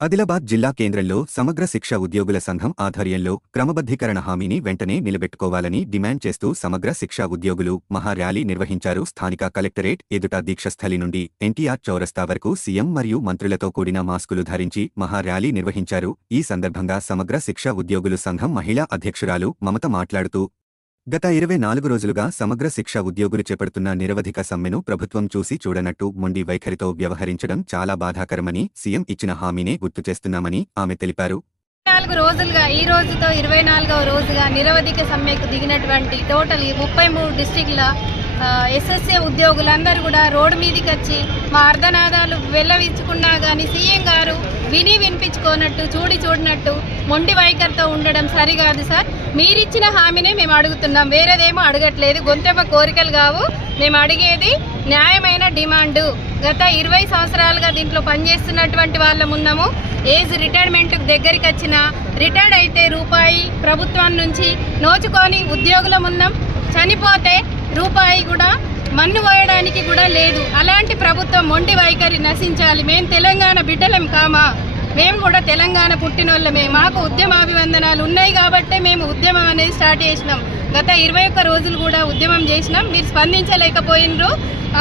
ఆదిలాబాద్ జిల్లా కేంద్రంలో సమగ్ర శిక్ష ఉద్యోగుల సంఘం ఆధ్వర్యంలో క్రమబద్ధీకరణ హామీని వెంటనే నిలబెట్టుకోవాలని డిమాండ్ చేస్తూ సమగ్ర శిక్ష ఉద్యోగులు మహార్యాలీ నిర్వహించారు స్థానిక కలెక్టరేట్ ఎదుట దీక్షస్థలి నుండి ఎన్టీఆర్ చౌరస్తా వరకు సీఎం మరియు మంత్రులతో కూడిన మాస్కులు ధరించి మహార్యాలీ నిర్వహించారు. ఈ సందర్భంగా సమగ్ర శిక్ష ఉద్యోగులు సంఘం మహిళా అధ్యక్షురాలు మమత మాట్లాడుతూ గత ఇరవై నాలుగు రోజులుగా సమగ్ర శిక్ష ఉద్యోగులు చేపడుతున్న నిరవధిక సమ్మెను ప్రభుత్వం చూసి చూడనట్టు మొండి వైఖరితో వ్యవహరించడం చాలా బాధాకరమని సీఎం ఇచ్చిన హామీనే గుర్తు చేస్తున్నామని ఆమె తెలిపారు. నాలుగు రోజులుగా ఈ రోజుతో ఇరవై నాలుగవ రోజుగా నిరవధిక సమ్మెకు దిగినటువంటి టోటల్ ముప్పై మూడు డిస్టిక్ల ఎస్ఎస్ఏ ఉద్యోగులందరూ కూడా రోడ్డు మీదకి వచ్చి మా అర్ధనాదాలు వెళ్ళవించుకున్నా కానీ సీఎం గారు విని వినిపించుకోనట్టు చూడి చూడనట్టు మొండి వైఖరితో ఉండడం సరికాదు సార్. మీరిచ్చిన హామీనే మేము అడుగుతున్నాం. వేరేదేమో అడగట్లేదు. గొంతెమ్మ కోరికలు కావు మేము అడిగేది న్యాయమైన డిమాండు. గత ఇరవై సంవత్సరాలుగా దీంట్లో పనిచేస్తున్నటువంటి వాళ్ళం ఉన్నాము. ఏజ్ రిటైర్మెంట్ దగ్గరికి వచ్చిన రిటైర్డ్ అయితే రూపాయి ప్రభుత్వం నుంచి నోచుకొని ఉద్యోగులం ఉన్నాం. చనిపోతే రూపాయి కూడా మన్ను పోయడానికి కూడా లేదు. అలాంటి ప్రభుత్వం మొండి వైఖరి నశించాలి. మేము తెలంగాణ బిడ్డలం కామా? మేము కూడా తెలంగాణ పుట్టినోళ్ళమే. మాకు ఉద్యమాభివందనాలు ఉన్నాయి కాబట్టే మేము ఉద్యమం అనేది స్టార్ట్ చేసినాం. గత ఇరవై ఒక్క రోజులు కూడా ఉద్యమం చేసినాం. మీరు స్పందించలేకపోయినరు.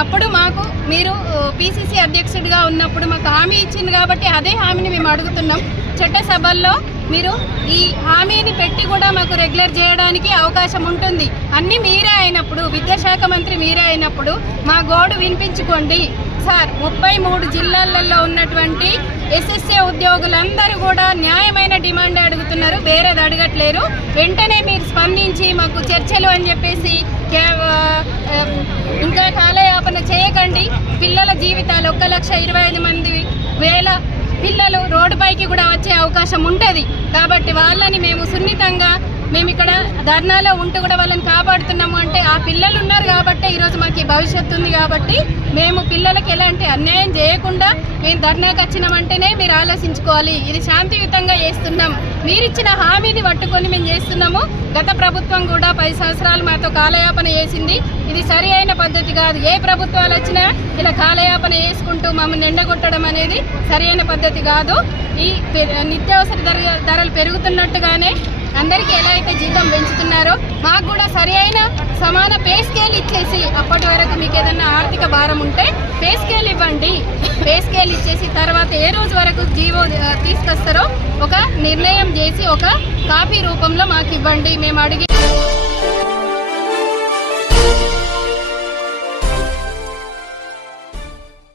అప్పుడు మాకు మీరు పిసిసి అధ్యక్షుడిగా ఉన్నప్పుడు మాకు హామీ ఇచ్చింది కాబట్టి అదే హామీని మేము అడుగుతున్నాం. చట్టసభల్లో మీరు ఈ హామీని పెట్టి కూడా మాకు రెగ్యులర్ చేయడానికి అవకాశం ఉంటుంది. అన్నీ మీరే అయినప్పుడు విద్యాశాఖ మంత్రి మీరే అయినప్పుడు మా గోడు వినిపించుకోండి. సార్ ముప్పై మూడు జిల్లాలలో ఉన్నటువంటి ఎస్ఎస్ఏ ఉద్యోగులందరూ కూడా న్యాయమైన డిమాండ్ అడుగుతున్నారు. వేరేది అడగట్లేరు. వెంటనే మీరు స్పందించి మాకు చర్చలు అని చెప్పేసి ఇంకా కాలయాపన చేయకండి. పిల్లల జీవితాలు ఒక లక్ష ఇరవై ఐదు మంది వేల పిల్లలు రోడ్డుపైకి కూడా వచ్చే అవకాశం ఉంటుంది కాబట్టి వాళ్ళని మేము సున్నితంగా మేము ఇక్కడ ధర్నాలో ఉంటూ కూడా వాళ్ళని కాపాడుతున్నాము అంటే ఆ పిల్లలు ఉన్నారు కాబట్టి ఈరోజు మాకు భవిష్యత్తు ఉంది కాబట్టి మేము పిల్లలకి ఎలాంటి అన్యాయం చేయకుండా మేము ధర్నాకి వచ్చినామంటేనే మీరు ఆలోచించుకోవాలి. ఇది శాంతియుతంగా చేస్తున్నాం. మీరిచ్చిన హామీని పట్టుకొని మేము చేస్తున్నాము. గత ప్రభుత్వం కూడా పది సంవత్సరాలు మాతో కాలయాపన చేసింది. ఇది సరి అయిన పద్ధతి కాదు. ఏ ప్రభుత్వాలు వచ్చినా ఇలా కాలయాపన చేసుకుంటూ మమ్మల్ని ఎండగొట్టడం అనేది సరి అయిన పద్ధతి కాదు. ఈ నిత్యావసర ధర ధరలు పెరుగుతున్నట్టుగానే అందరికీ ఎలా అయితే జీతం పెంచుతున్నారో మాకు కూడా సరి అయిన సమాన పే స్కేల్ ఇచ్చేసి అప్పటి వరకు మీకు ఏదైనా ఆర్థిక భారం ఉంటే పే స్కేల్ ఇవ్వండి. పే స్కేల్ ఇచ్చేసి తర్వాత ఏ రోజు వరకు జీవో తీసుకొస్తారో ఒక నిర్ణయం చేసి ఒక కాపీ రూపంలో మాకు ఇవ్వండి. మేము అడిగి